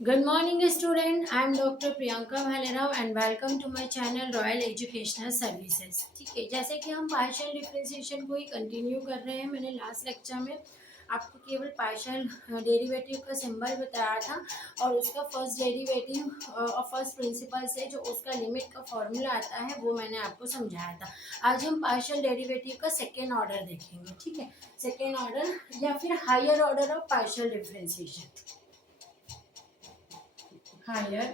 Good morning, student. I am Dr. Priyanka Bhalerao and welcome to my channel Royal Educational Services. ठीक है, जैसे कि हम partial differentiation को ही कंटिन्यू कर रहे हैं। मैंने लास्ट लेक्चर में आपको केवल पार्शियल डेरिवेटिव का सिंबल बताया था और उसका फर्स्ट डेरिवेटिव और फर्स्ट प्रिंसिपल से जो उसका लिमिट का फॉर्मूला आता है वो मैंने आपको समझाया था। आज हम पार्शियल डेरिवेटिव का सेकेंड ऑर्डर देखेंगे। ठीक है, सेकेंड ऑर्डर या फिर higher order of partial differentiation. higher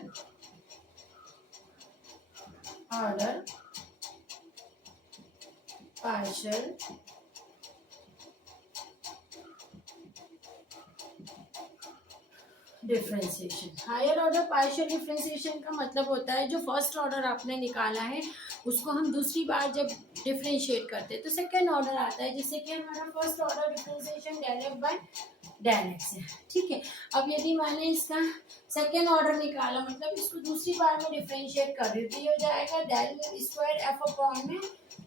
order partial differentiation. Higher order partial differentiation का मतलब होता है जो फर्स्ट ऑर्डर आपने निकाला है उसको हम दूसरी बार जब डिफरेंशिएट करते हैं तो सेकेंड ऑर्डर आता है, जिससे कि हमारा first order differentiation del f by del x है। ठीक है, अब यदि मैंने इसका सेकेंड ऑर्डर निकाला मतलब इसको दूसरी बार में डिफरेंशिएट कर रही हूँ तो ये हो जाएगा डेल स्क्वायर एफ अपॉन में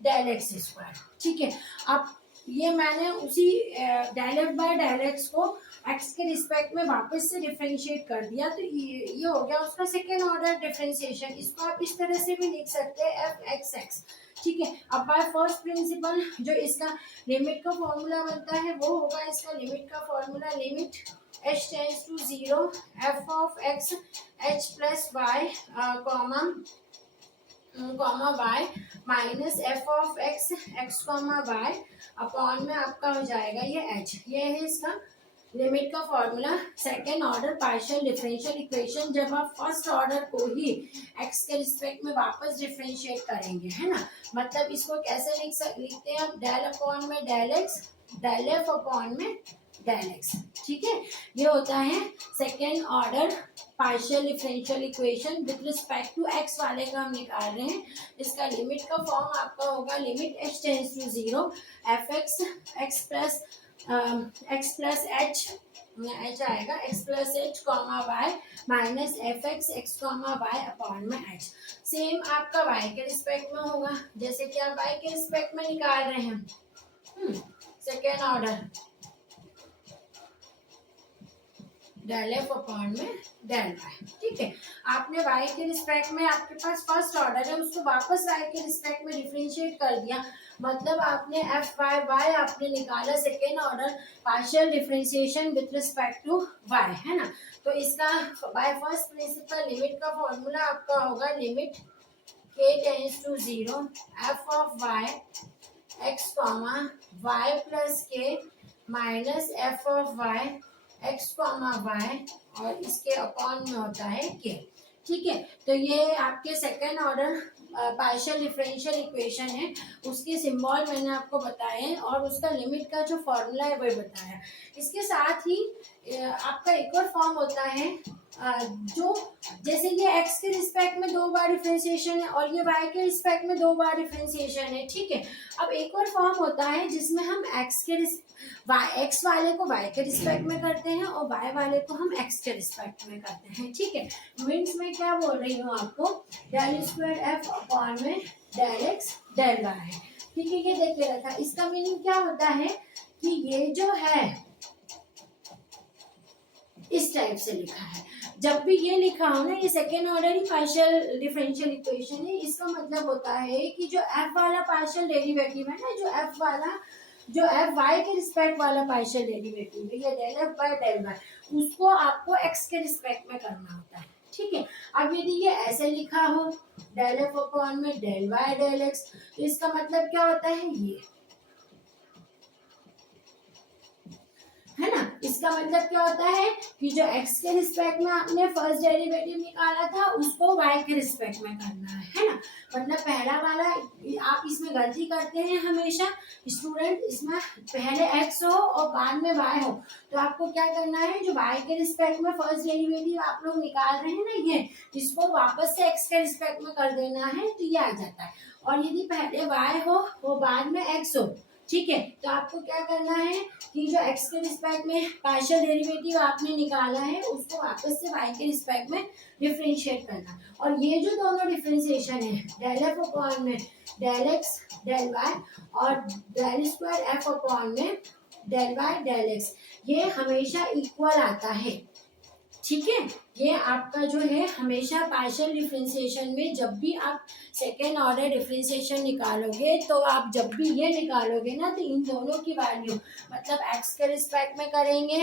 डेल एक्स स्क्वायर। ठीक है, अब ये मैंने उसी del f by del x को एक्स के रिस्पेक्ट में वापस से डिफरेंशिएट कर दिया तो ये हो गया उसका सेकेंड ऑर्डर डिफरेंशिएशन। इसको आप इस तरह से भी लिख सकते हैं एफ एक्स एक्स। ठीक है, अब बाय फर्स्ट प्रिंसिपल जो इसका लिमिट का फॉर्मूला बनता है वो होगा इसका लिमिट का formula limit h tends to 0 f of x h plus y comma y minus f of x x comma y upon में आपका हो जाएगा ये h। ये है इसका लिमिट का formula second order partial differential equation. जब आप फर्स्ट ऑर्डर को ही x के रिस्पेक्ट में वापस डिफरेंशिएट करेंगे, है ना, मतलब इसको कैसे लिखते हैं आप डेल अपॉन में del x del f upon में डेल एक्स। ठीक है, ये होता है second order partial differential equation with respect to x वाले का हम निकाल रहे हैं। इसका लिमिट का फॉर्म आपका होगा limit h tends to 0 f x x plus h आएगा x plus h comma y minus f x x comma y upon में एच। सेम आपका वाई के रिस्पेक्ट में होगा जैसे कि आप वाई के रिस्पेक्ट में निकाल रहे हैं second order del f upon में डेल वाई। ठीक है, आपने वाई के रिस्पेक्ट में आपके पास फर्स्ट ऑर्डर है उसको वापस वाई के रिस्पेक्ट में डिफरेंशिएट कर दिया मतलब आपने एफ वाई वाई आपने निकाला second order partial differentiation with respect to y, है ना। तो इसका बाय फर्स्ट प्रिंसिपल लिमिट का फॉर्मूला आपका होगा limit k tends to 0 f of y x comma y plus k minus f of y x comma y और इसके upon में होता है के। ठीक है, तो ये आपके second order partial differential equation है, उसके सिंबल मैंने आपको बताए हैं और उसका लिमिट का जो फॉर्मूला है वही बताया। इसके साथ ही आपका एक और फॉर्म होता है जो जैसे ये x के रिस्पेक्ट में दो बार डिफरेंशिएशन है और ये y के रिस्पेक्ट में दो बार डिफरेंशिएशन है। ठीक है, अब एक और फॉर्म होता है जिसमें हम x वाले को y के रिस्पेक्ट में करते हैं और y वाले को हम x के रिस्पेक्ट में करते हैं। ठीक है, मीन्स मैं क्या बोल रही हूँ आपको डेल स्क्वायर एफ अपॉन में डेल एक्स डेल वाई है। ठीक है, ये देख ले रखा। इसका मीनिंग क्या होता है कि ये जो है इस टाइप से लिखा है। जब भी ये लिखा हो ना ये सेकेंड ऑर्डर ही पार्शियल डिफरेंशियल इक्वेशन है, इसका मतलब होता है कि जो एफ वाला पार्शियल डेरिवेटिव है ना, जो एफ वाई के रिस्पेक्ट वाला पार्शियल डेरिवेटिव है ये del f by del y उसको आपको एक्स के रिस्पेक्ट में करना होता है। ठीक है, अब यदि ये ऐसे लिखा हो डेल एफ अपॉन में डेल वाई डेल एक्स तो इसका मतलब क्या होता है ये, है ना। इसका मतलब क्या होता है कि जो x के रिस्पेक्ट में आपने फर्स्ट डेरिवेटिव निकाला था उसको y के रिस्पेक्ट में करना है ना। मतलब पहला वाला आप इसमें गलती करते हैं हमेशा स्टूडेंट, इसमें पहले x हो और बाद में y हो तो आपको क्या करना है जो y के रिस्पेक्ट में फर्स्ट डेरिवेटिव आप लोग निकाल रहे हैं ना ये इसको वापस से x के रिस्पेक्ट में कर देना है तो ये आ जाता है। और यदि पहले y हो वो बाद में x हो, ठीक है, तो आपको क्या करना है कि जो x के रिस्पेक्ट में पार्शियल डेरिवेटिव आपने निकाला है उसको वापस से y के रिस्पेक्ट में डिफरेंशिएट करना। और ये जो दोनों डिफरेंशिएशन है डेल एफ अपॉन में डेल एक्स डेल वाई और डेल स्क्वायर एफ अपॉन में डेल वाई डेल एक्स ये हमेशा इक्वल आता है। ठीक है। ये आपका जो है हमेशा पार्शियल डिफरेंशिएशन में जब भी आप सेकेंड ऑर्डर डिफरेंशिएशन निकालोगे तो आप जब भी ये निकालोगे ना तो इन दोनों की वैल्यू मतलब एक्स के रिस्पेक्ट में करेंगे,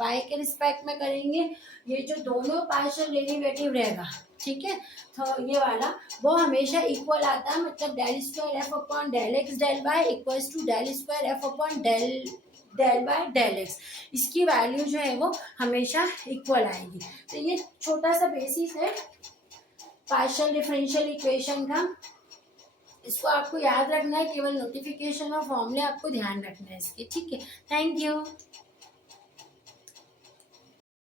वाई के रिस्पेक्ट में करेंगे, ये जो दोनों पार्शियल डेरिवेटिव रहेगा, ठीक है, तो ये वाला वो हमेशा इक्वल आता है, मतलब del square f upon del x del y equals to del square f upon del del by del x, इसकी वैल्यू जो है वो हमेशा इक्वल आएगी। तो ये छोटा सा बेसिस है पार्शियल डिफरेंशियल इक्वेशन का, इसको आपको याद रखना है, केवल नोटिफिकेशन और फॉर्मूले आपको ध्यान रखना है इसके, ठीक है। Thank you.